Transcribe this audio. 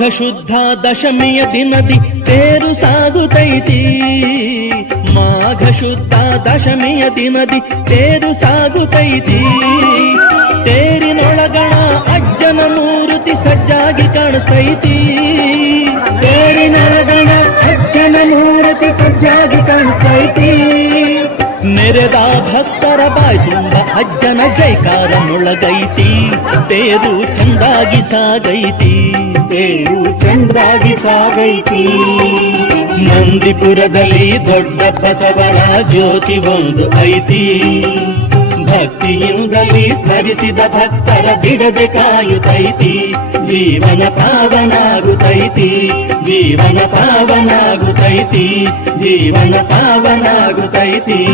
ಮಾಘ ಶುದ್ಧ ದಶಮಿಯ ದಿನದಿ ತೇರು ಸಾಗುತ್ತೈತಿ. ಮಾಘ ಶುದ್ಧ ದಶಮಿಯ ದಿನದಿ ತೇರು ಸಾಗುತ್ತೈತಿ. ತೇರಿನೊಳಗಣ ಅಜ್ಜನ ಮೂರ್ತಿ ಸಜ್ಜಾಗಿ ಕಾಣಿಸ್ತೈತಿ. ತೇರಿನೊಳಗಣ ಅಜ್ಜನ ಮೂರ್ತಿ ಸಜ್ಜಾಗಿ ಕಾಣಿಸ್ತೈತಿ. ನೆರೆದ ಭಕ್ತರ ಬಾಯ್ ತುಂಬ ಅಜ್ಜನ ಜೈಕಾರ ಮೊಳಗೈತಿ. ತೇರು ಚಂದಾಗಿ ಸಾಗೈತಿ. ತೇರು ಚಂದಾಗಿ ಸಾಗೈತಿ. ನಂದಿಪುರದಲ್ಲಿ ದೊಡ್ಡ ಬಸವಳ ಜ್ಯೋತಿ ಒಂದು ಐತಿ. ಭಕ್ತಿಯಿಂದಲೇ ಸ್ಮರಿಸಿದ ಭಕ್ತರ ಬಿಡದೆ ಕಾಯುತ್ತೈತಿ. ಜೀವನ ಪಾವನಾಗುತ್ತೈತಿ. ಜೀವನ ಪಾವನಾಗುತ್ತೈತಿ. ಜೀವನ ಪಾವನಾಗುತ್ತೈತಿ.